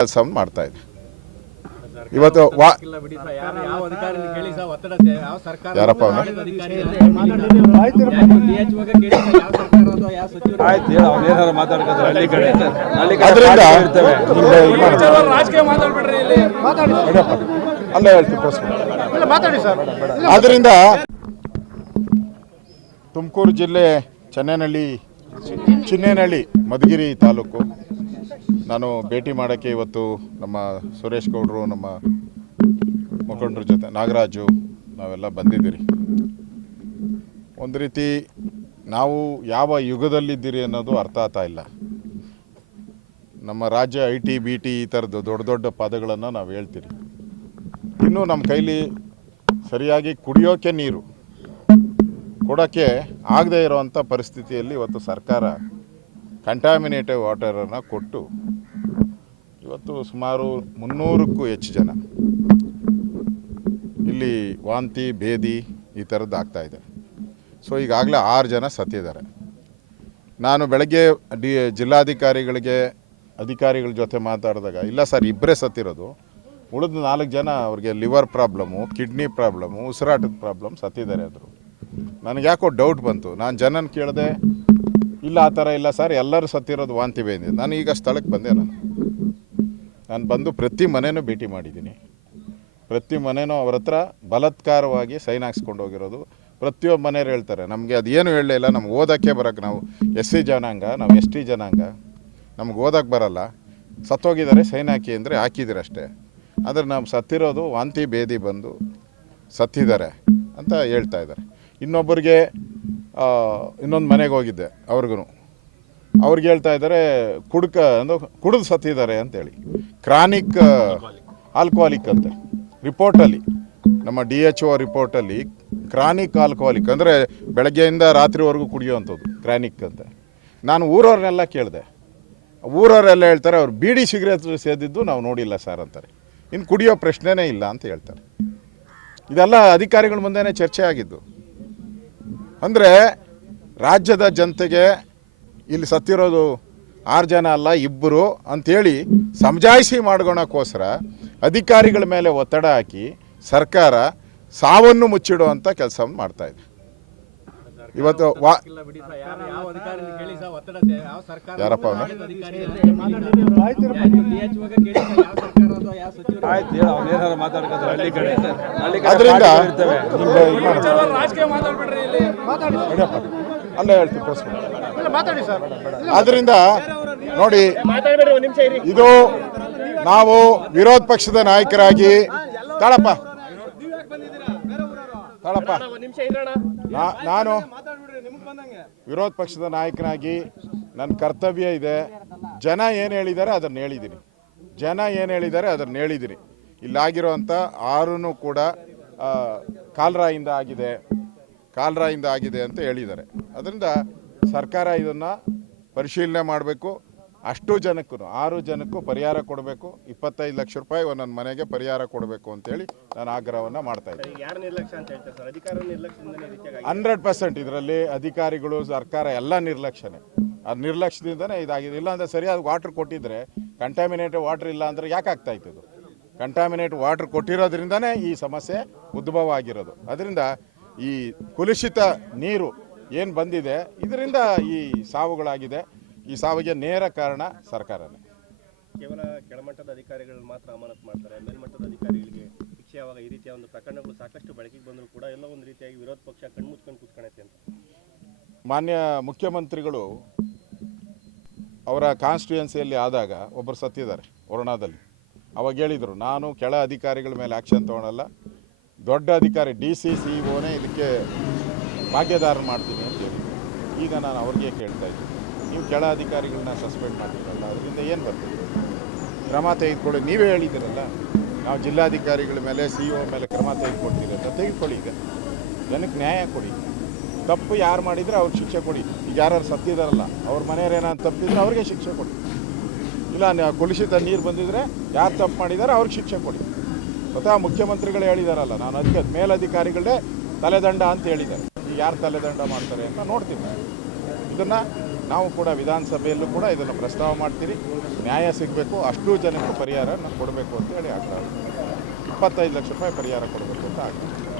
ಕೆಲಸವನ್ನು ಮಾಡ್ತಾ ಇದೆ. ಇವತ್ತು ಯಾರಪ್ಪ ಅಲ್ಲೇ ಹೇಳ್ತೀವಿ ಅದರಿಂದ ತುಮಕೂರು ಜಿಲ್ಲೆ ಚಿನ್ನೇನಹಳ್ಳಿ ಮಧುಗಿರಿ ತಾಲೂಕು ನಾನು ಭೇಟಿ ಮಾಡೋಕ್ಕೆ ಇವತ್ತು ನಮ್ಮ ಸುರೇಶ್ ಗೌಡರು, ನಮ್ಮ ಮುಖಂಡರ ಜೊತೆ ನಾಗರಾಜು ನಾವೆಲ್ಲ ಬಂದಿದ್ದೀರಿ. ಒಂದು ರೀತಿ ನಾವು ಯಾವ ಯುಗದಲ್ಲಿದ್ದೀರಿ ಅನ್ನೋದು ಅರ್ಥ ಆಗ್ತಾ ಇಲ್ಲ. ನಮ್ಮ ರಾಜ್ಯ IT BT ಈ ಥರದ್ದು ದೊಡ್ಡ ದೊಡ್ಡ ಪದಗಳನ್ನು ನಾವು ಹೇಳ್ತೀರಿ. ಇನ್ನೂ ನಮ್ಮ ಕೈಲಿ ಸರಿಯಾಗಿ ಕುಡಿಯೋಕ್ಕೆ ನೀರು ಕೊಡೋಕ್ಕೆ ಆಗದೇ ಇರೋವಂಥ ಪರಿಸ್ಥಿತಿಯಲ್ಲಿ ಇವತ್ತು ಸರ್ಕಾರ ಕಂಟ್ಯಾಮಿನೇಟೆಡ್ ವಾಟರನ್ನು ಕೊಟ್ಟು ಇವತ್ತು ಸುಮಾರು 300ಕ್ಕೂ ಹೆಚ್ಚು ಜನ ಇಲ್ಲಿ ವಾಂತಿ ಭೇದಿ ಈ ಥರದ್ದು ಆಗ್ತಾಯಿದೆ. ಸೊ ಈಗಾಗಲೇ 6 ಜನ ಸತ್ತಿದ್ದಾರೆ. ನಾನು ಬೆಳಗ್ಗೆ ಅಧಿಕಾರಿಗಳ ಜೊತೆ ಮಾತಾಡಿದಾಗ ಇಲ್ಲ ಸರ್ ಇಬ್ಬರೇ ಸತ್ತಿರೋದು, ಉಳಿದ 4 ಜನ ಅವ್ರಿಗೆ ಲಿವರ್ ಪ್ರಾಬ್ಲಮ್ಮು, ಕಿಡ್ನಿ ಪ್ರಾಬ್ಲಮ್ಮು, ಉಸಿರಾಟದ ಪ್ರಾಬ್ಲಮ್ ಸತ್ತಿದ್ದಾರೆ ಅಂದರು. ನನಗೆ ಯಾಕೋ ಡೌಟ್ ಬಂತು. ನಾನು ಜನನ ಕೇಳಿದೆ, ಇಲ್ಲ ಆ ಥರ ಇಲ್ಲ ಸರ್, ಎಲ್ಲರೂ ಸತ್ತಿರೋದು ವಾಂತಿ ಭೇದಿ. ನಾನು ಈಗ ಸ್ಥಳಕ್ಕೆ ಬಂದೆ. ನಾನು ಬಂದು ಪ್ರತಿ ಮನೆಯೂ ಭೇಟಿ ಮಾಡಿದ್ದೀನಿ. ಪ್ರತಿ ಮನೆಯೂ ಅವ್ರ ಹತ್ರ ಬಲಾತ್ಕಾರವಾಗಿ ಸೈನ್ ಹಾಕ್ಸ್ಕೊಂಡು ಹೋಗಿರೋದು. ಪ್ರತಿಯೊಬ್ಬ ಮನೆಯವ್ರು ಹೇಳ್ತಾರೆ ನಮಗೆ ಅದೇನು ಹೇಳಲೇ ಇಲ್ಲ, ನಮ್ಗೆ ಓದೋಕ್ಕೆ ಬರೋಕ್ಕೆ, ನಾವು SC ಜನಾಂಗ, ನಾವು ST ಜನಾಂಗ, ನಮ್ಗೆ ಓದೋಕ್ಕೆ ಬರೋಲ್ಲ, ಸತ್ತೋಗಿದ್ದಾರೆ ಸೈನ್ ಹಾಕಿ ಅಂದರೆ ಹಾಕಿದ್ದೀರಿ ಅಷ್ಟೇ, ಆದರೆ ನಾವು ಸತ್ತಿರೋದು ವಾಂತಿ ಭೇದಿ ಬಂದು ಸತ್ತಿದ್ದಾರೆ ಅಂತ ಹೇಳ್ತಾ ಇದ್ದಾರೆ. ಇನ್ನೊಬ್ಬರಿಗೆ ಇನ್ನೊಂದು ಮನೆಗೆ ಹೋಗಿದ್ದೆ, ಅವ್ರಿಗೆ ಹೇಳ್ತಾ ಇದ್ದಾರೆ ಕುಡಿದು ಸತ್ತಿದ್ದಾರೆ ಅಂತೇಳಿ. ಕ್ರಾನಿಕ್ ಆಲ್ಕೋಹಾಲಿಕ್ ಅಂತೆ ರಿಪೋರ್ಟಲ್ಲಿ, ನಮ್ಮ DHO ರಿಪೋರ್ಟಲ್ಲಿ ಕ್ರಾನಿಕ್ ಆಲ್ಕೋಹಾಲಿಕ್ ಅಂದರೆ ಬೆಳಗ್ಗೆಯಿಂದ ರಾತ್ರಿವರೆಗೂ ಕುಡಿಯೋವಂಥದ್ದು ಕ್ರಾನಿಕ್ ಅಂತ. ನಾನು ಊರವ್ರನ್ನೆಲ್ಲ ಕೇಳಿದೆ, ಊರವರೆಲ್ಲ ಹೇಳ್ತಾರೆ ಅವ್ರು ಬೀಡಿ ಸಿಗರೇಟ್ ಸೇದಿದ್ದು ನಾವು ನೋಡಿಲ್ಲ ಸರ್ ಅಂತಾರೆ. ಇನ್ನು ಕುಡಿಯೋ ಪ್ರಶ್ನೆನೇ ಇಲ್ಲ ಅಂತ ಹೇಳ್ತಾರೆ. ಇದೆಲ್ಲ ಅಧಿಕಾರಿಗಳ ಮುಂದೆನೇ ಚರ್ಚೆ ಆಗಿದ್ದು. ಅಂದರೆ ರಾಜ್ಯದ ಜನತೆಗೆ ಇಲ್ಲಿ ಸತ್ತಿರೋದು 6 ಜನ ಅಲ್ಲ 2 ಅಂಥೇಳಿ ಸಮಜಾಯಿಸಿ ಮಾಡ್ಕೊಳಕ್ಕೋಸ್ಕರ ಅಧಿಕಾರಿಗಳ ಮೇಲೆ ಒತ್ತಡ ಹಾಕಿ ಸರ್ಕಾರ ಸಾವನ್ನು ಮುಚ್ಚಿಡುವಂಥ ಕೆಲಸವನ್ನು ಮಾಡ್ತಾಯಿದೆ. ಇವತ್ತು ಯಾರಪ್ಪ ಅದರಿಂದ ಅಲ್ಲೇ ಹೇಳ್ತೀವಿ ಅದರಿಂದ ನೋಡಿ, ಇದು ನಾವು ವಿರೋಧ ಪಕ್ಷದ ನಾಯಕರಾಗಿ ನಾನು ವಿರೋಧ ಪಕ್ಷದ ನಾಯಕನಾಗಿ ನನ್ನ ಕರ್ತವ್ಯ ಇದೆ. ಜನ ಏನು ಹೇಳಿದ್ದಾರೆ ಅದನ್ನು ಹೇಳಿದ್ದೀನಿ. ಇಲ್ಲಾಗಿರೋಂಥ 6 ಕೂಡ ಕಾಲರಾಯಿಂದ ಆಗಿದೆ ಅಂತ ಹೇಳಿದ್ದಾರೆ. ಅದರಿಂದ ಸರ್ಕಾರ ಇದನ್ನು ಪರಿಶೀಲನೆ ಮಾಡಬೇಕು. ಅಷ್ಟು ಜನಕ್ಕೂ 6 ಜನಕ್ಕೂ ಪರಿಹಾರ ಕೊಡಬೇಕು. 25 ಲಕ್ಷ ರೂಪಾಯಿ ಒಂದೊಂದು ಮನೆಗೆ ಪರಿಹಾರ ಕೊಡಬೇಕು ಅಂತೇಳಿ ನಾನು ಆಗ್ರಹವನ್ನು ಮಾಡ್ತಾ ಇದ್ದೀನಿ. 100% ಇದರಲ್ಲಿ ಅಧಿಕಾರಿಗಳು, ಸರ್ಕಾರ ಎಲ್ಲ ನಿರ್ಲಕ್ಷ್ಯನೇ. ಆ ನಿರ್ಲಕ್ಷ್ಯದಿಂದನೇ ಇದಾಗಿದೆ. ಇಲ್ಲಾಂದರೆ ಸರಿಯಾದ ವಾಟ್ರ್ ಕೊಟ್ಟಿದ್ರೆ, ಕಂಟ್ಯಾಮಿನೇಟೆಡ್ ವಾಟ್ರ್ ಇಲ್ಲ ಅಂದರೆ ಯಾಕೆ ಆಗ್ತಾ ಇತ್ತು? ಕಂಟ್ಯಾಮಿನೇಟೆಡ್ ವಾಟ್ರ್ ಕೊಟ್ಟಿರೋದ್ರಿಂದನೇ ಈ ಸಮಸ್ಯೆ ಉದ್ಭವ ಆಗಿರೋದು. ಅದರಿಂದ ಈ ಕುಲುಷಿತ ನೀರು ಏನು ಬಂದಿದೆ, ಇದರಿಂದ ಈ ಸಾವುಗಳಾಗಿದೆ. ಈ ಸಾವಿಗೆ ನೇರ ಕಾರಣ ಸರ್ಕಾರನೇ. ಕೇವಲ ಕೆಳಮಟ್ಟದ ಅಧಿಕಾರಿಗಳು ಮಾತ್ರ ಅಮಾನತು ಮಾಡ್ತಾರೆ, ಮೇಲ್ಮಟ್ಟದ ಅಧಿಕಾರಿಗಳಿಗೆ ಶಿಕ್ಷೆ ಆವಾಗ ಈ ರೀತಿಯ ಒಂದು ಪ್ರಕರಣಗಳು ಸಾಕಷ್ಟು ಬೆಳಕಿಗೆ ಬಂದರೂ ಕೂಡ ಎಲ್ಲ ಒಂದು ರೀತಿಯಾಗಿ ವಿರೋಧ ಪಕ್ಷ ಕಣ್ಮುಚ್ಕೊಂಡು ಕೂತ್ಕೊಳ್ಳುತ್ತೆ ಅಂತ. ಮಾನ್ಯ ಮುಖ್ಯಮಂತ್ರಿಗಳು ಅವರ ಕಾನ್ಸ್ಟಿಟ್ಯೂಯನ್ಸಿಯಲ್ಲಿ ಆದಾಗ ಒಬ್ಬರು ಸತ್ತಿದ್ದಾರೆ ವರುಣಾದಲ್ಲಿ. ಅವಾಗ ಹೇಳಿದರು, ನಾನು ಕೆಳ ಅಧಿಕಾರಿಗಳ ಮೇಲೆ ಆ್ಯಕ್ಷನ್ ತೊಗೊಳಲ್ಲ, ದೊಡ್ಡ ಅಧಿಕಾರಿ DC CEOನೇ ಇದಕ್ಕೆ ಭಾಗ್ಯದಾರ ಮಾಡ್ತೀನಿ ಅಂತ ಹೇಳಿ. ಈಗ ನಾನು ಅವ್ರಿಗೆ ಕೇಳ್ತಾ ಇದ್ದೀನಿ, ನೀವು ಕೆಳ ಅಧಿಕಾರಿಗಳನ್ನ ಸಸ್ಪೆಂಡ್ ಮಾಡಿದ್ರಲ್ಲ, ಅದರಿಂದ ಏನು ಬರ್ತದೆ? ಕ್ರಮ ತೆಗೆದುಕೊಳ್ಳಿ. ನೀವೇ ಹೇಳಿದ್ದೀರಲ್ಲ, ನಾವು ಜಿಲ್ಲಾಧಿಕಾರಿಗಳ ಮೇಲೆ CEO ಮೇಲೆ ಕ್ರಮ ತೆಗೆದುಕೊಡ್ತೀರಿ ಅಂತ. ತೆಗೆದುಕೊಳ್ಳಿ, ಈಗ ಜನಕ್ಕೆ ನ್ಯಾಯ ಕೊಡಿ. ತಪ್ಪು ಯಾರು ಮಾಡಿದರೆ ಅವ್ರಿಗೆ ಶಿಕ್ಷೆ ಕೊಡಿ. ಈಗ ಯಾರು ಸತ್ತಿದಾರಲ್ಲ, ಅವ್ರ ಮನೆಯವ್ರು ಏನಾದ್ರು ತಪ್ಪಿದ್ರೆ ಅವ್ರಿಗೆ ಶಿಕ್ಷೆ ಕೊಡಿ. ಇಲ್ಲ ಕುಲುಷಿತ ನೀರು ಬಂದಿದ್ರೆ ಯಾರು ತಪ್ಪು ಮಾಡಿದ್ದಾರೆ ಅವ್ರಿಗೆ ಶಿಕ್ಷೆ ಕೊಡಿ. ಸ್ವತಃ ಮುಖ್ಯಮಂತ್ರಿಗಳು ಹೇಳಿದಾರಲ್ಲ, ನಾನು ಅದಕ್ಕೆ ಮೇಲಧಿಕಾರಿಗಳೇ ತಲೆದಂಡ ಅಂತ ಹೇಳಿದ್ದಾರೆ. ಈಗ ಯಾರು ತಲೆದಂಡ ಮಾಡ್ತಾರೆ ಅಂತ ನೋಡ್ತೀನಿ. ಇದನ್ನು ನಾವು ಕೂಡ ವಿಧಾನಸಭೆಯಲ್ಲೂ ಕೂಡ ಇದನ್ನು ಪ್ರಸ್ತಾವ ಮಾಡ್ತೀರಿ. ನ್ಯಾಯ ಸಿಗಬೇಕು, ಅಷ್ಟು ಜನಕ್ಕೆ ಪರಿಹಾರ ಕೊಡಬೇಕು ಅಂತೇಳಿ ಆಗ್ತಾ 25 ಲಕ್ಷ ರೂಪಾಯಿ ಪರಿಹಾರ ಕೊಡಬೇಕು ಅಂತ ಆಗ್ತದೆ.